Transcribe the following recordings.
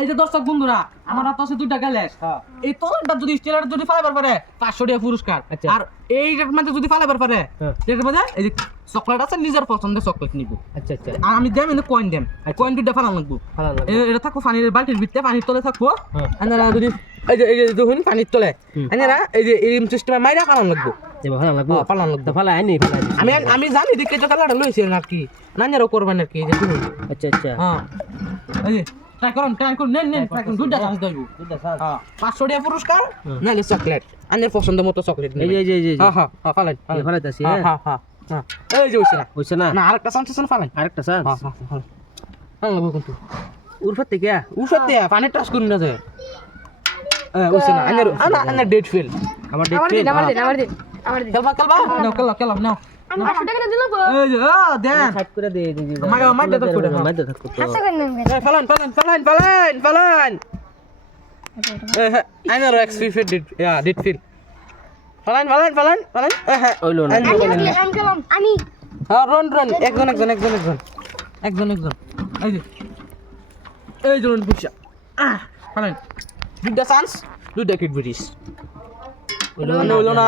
এই যে দর্শক বন্ধুরা আমার হাতে আছে দুইটা গ্যালেস হ্যাঁ। এই তলাটা যদি স্টিলার যদি ফালাইবার পারে পাঁচশো টাকা পুরস্কার। আচ্ছা। আর এইটার মধ্যে যদি ফালাইবার পারে হ্যাঁ। এটার মধ্যে এই যে চকলেট আছে নিজের পছন্দের চকলেট নিব। আচ্ছা আচ্ছা। আর আমি দেম কিন্তু কয়েন দেম। আচ্ছা। কয়েন দুইটা ফালান লাগবো। এটা থাকব পানির বালতির ভিতরে পানির তলে থাকব। হ্যাঁ। আপনারা যদি এই যে এই যে দেখুন পানির তলে। আপনারা এই যে এই সিস্টেমে মাইরা ফালান লাগবো। হ্যাঁ, আমি আমি জানি দিকে তো কালারটা লইছেন আর কি। নানিরাও করবেন আর কি এই আচ্ছা আচ্ছা। হ্যাঁ। এই যে ট্রাই করুন ট্রাই করুন নেন নেন ট্রাই করুন দুইটা চান্স দেবো দুটা স্যার হ্যাঁ। পাঁচশো টাকা পুরস্কার হুম। নাহলে চকলেট আনের পছন্দ মতো চকলেট এই এই এই হ্যাঁ হ্যাঁ হ্যাঁ ফালাইন ফালাইতাছি, হ্যাঁ হ্যাঁ? হ্যাঁ হ্যাঁ হ্যাঁ। এই যে হইছে না। হইছে না। না আরেকটা চান্স আছে ফালাইন? আরেকটা স্যার হ্যাঁ হ্যাঁ হ্যাঁ। হ্যাঁ লাগবো কিন্তু। উরফার থেকে? দিয়া পানি টাচ করুন না যে হ্যাঁ হইছে না আনের আনের ডেট ফেল আমার আমার দেখতে দিন আমার দিন আমার দিন আমার দিন খেলবা খেলবা? নাও খেলা খেলা নাও। একজন একজন একজন একজন। একজন একজন। এই যে। এই যে রন বুঝছা আহ দুইটা চান্স দুইটা কিট ব্রিটিশ না।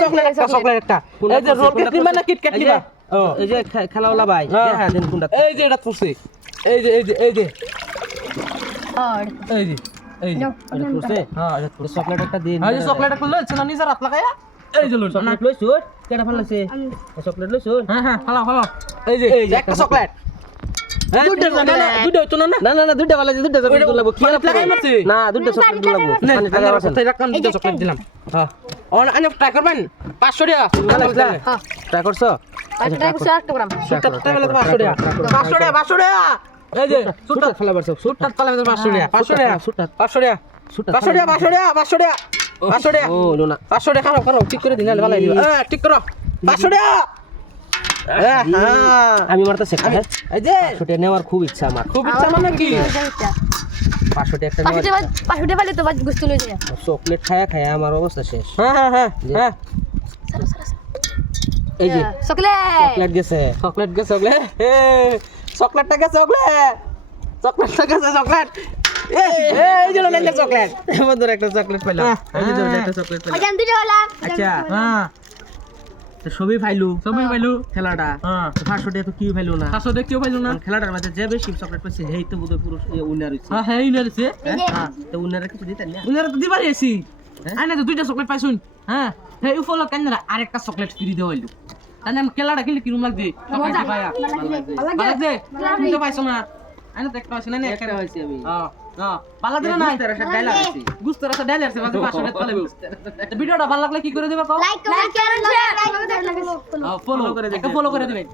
চকলেট একটা চকলেট একটা এই যে রোল কেক নিবা না কিটক্যাট নিবা এই যে খেলাওয়ালা ভাই হ্যাঁ। দেন কোনটা এই যে এটা পড়ছে এই যে এই যে এই যে আর এই যে এই যে যাও হ্যাঁ এটা পড়ছে চকলেট একটা দিন এই যে চকলেট একটা লইছে না নিজের হাত লাগায়া এই যে লইছে না চকলেট কেডা ফেলাইছে চকলেট লইছো হ্যাঁ হ্যাঁ ফালা ফালা এই যে এই যে একটা চকলেট হ্যাঁ না দুইটা চকলেট দিলাম হ্যাঁ অন আনে ট্রাই করবেন? 500 টাকা। হ্যাঁ ট্রাই করছ? পাঁচশো টাকা করছে একটা গ্রাম সুটটা তাহলে 500 টাকা। 500 টাকা 500 টাকা? এই যে সুটা ফেলা পারছ সুটটা তাহলে 500 টাকা 500 টাকা। সুটা 500 টাকা। সুটা 500 টাকা 500 টাকা 500 টাকা 500 টাকা। ও হইল না পাঁচশো টাকা খারাপ খারাপ ঠিক করে দিন নাহলে ভালো দিবা হ্যাঁ ঠিক করো। পাঁচশো টাকা। হ্যাঁ হ্যাঁ। আমি মারতে শেখা হ্যাঁ? এই যে। পাঁচশো নেওয়ার খুব ইচ্ছা আমার। খুব ইচ্ছা মানে কি? পাঁচশো টাকা একটা পাঁচশো টাকা তো বাদ গুস্ত চকলেট খায়া খায়া আমার অবস্থা শেষ হ্যাঁ হ্যাঁ হ্যাঁ হ্যাঁ এই যে চকলেট চকলেট গেছে চকলেট গে চকলেট চকলেটটা গে চকলেট চকলেটটা গেছে চকলেট চকলেট বন্ধুরা একটা চকলেট হ্যাঁ, হ্যাঁ। একটা চকলেট আচ্ছা হ্যাঁ সবই ফাইলু সবই পাইলু। খেলাটা। হ্যাঁ। পাঁচশো টাকা তো কি ফাইলু না। পাঁচশো টাকা কেউ পাইলো না। খেলাটার মধ্যে যে বেশি চকলেট পাইছে সেই তো বোধহয় পুরো উইনার হইছে। হ্যাঁ হ্যাঁ ইনারছে হ্যাঁ তো উইনারে কিছু দিতেন না। উনারা তো দিবারই আছি। হ্যাঁ? আইনা তো দুইটা চকলেট পাইছুন। হ্যাঁ হ্যাঁ উপলক্ষ কেন আরেকটা চকলেট ফ্রি দেওয়া হইল। তাহলে আমি খেলাটা খেলে কিরম লাগছে চকলেট ভালো লাগছে। তুমি তো পাইছো না। আইনা তো একটা পাইছো। না একটা হইছে আমি। হ্যাঁ হ্যাঁ। ভালো দিলে নাই। আছে। ডাইলে আছে মাঝে পাশে টাকা পালে ভিডিওটা ভালো লাগলে কি করে দিবা কও? লাইক কমেন্ট শেয়ার ফলো করে ফলো করে দিবেন।